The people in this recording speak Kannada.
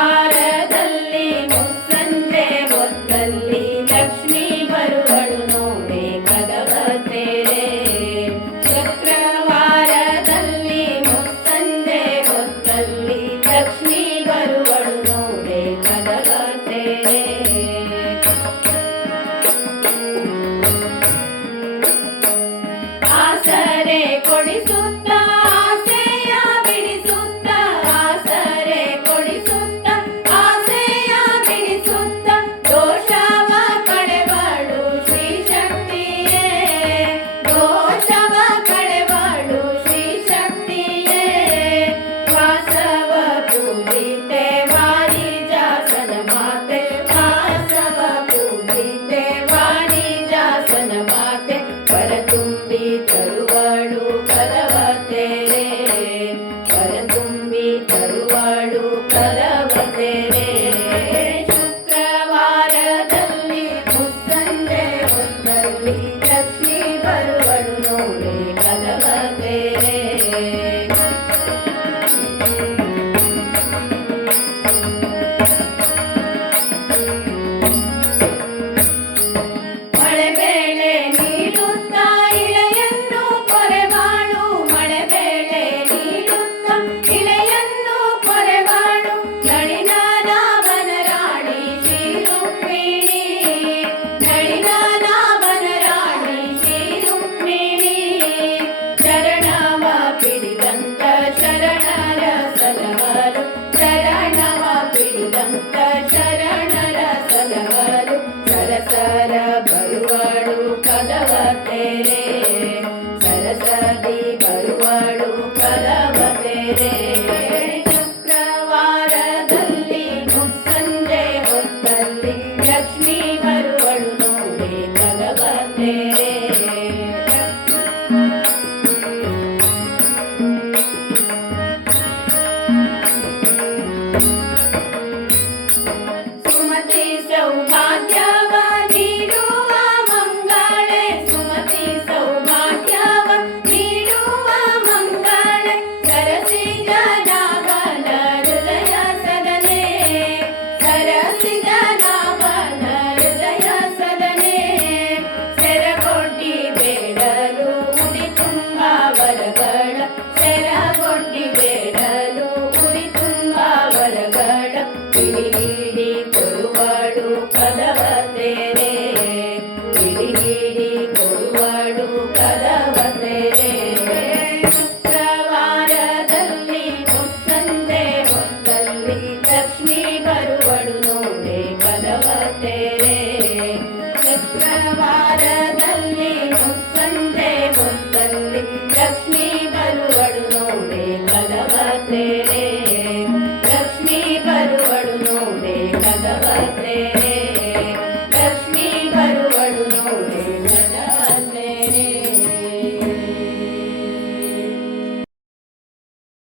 ಶುಕ್ರವಾರದಲ್ಲಿ ಮುಸ್ಸಂಜೆ ಹೊತ್ತಲ್ಲಿ ಲಕ್ಷ್ಮೀ ಬರುವಳು ನೋಡೆ ಕದವ ತೆರೆ. ಶುಕ್ರವಾರದಲ್ಲಿ ಮುಸ್ಸಂಜೆ ಹೊತ್ತಲ್ಲಿ ಲಕ್ಷ್ಮೀ ಬರುವಳು ನೋಡೆ ಕದವ ತೆರೆ. ಆಸರೆ ಕೊಡಿಸುತ್ತ ಆಸೆಯ ಬಿಡಿಸುತ್ತ, ಆಸರೆ ಕೊಡಿಸುತ್ತ ಆಸೆಯ ಬಿಡಿಸುತ್ತ, ದೋಷವ ಕಳೆವಳು ಶ್ರೀ ಶಕ್ತಿಯೇ, ದೋಷವ ಕಳೆವಳು ಶ್ರೀ ಶಕ್ತಿಯೇ. ವಾಸವ ಪೂಜಿತೆ ವಾರಿಜಾಸನ ಮಾತೆ, ವಾಸವ ಪೂಜಿತೆ ವಾರಿಜಾಸನ ಮಾತೆ, ವರ ತುಂಬಿ ತರುವಳು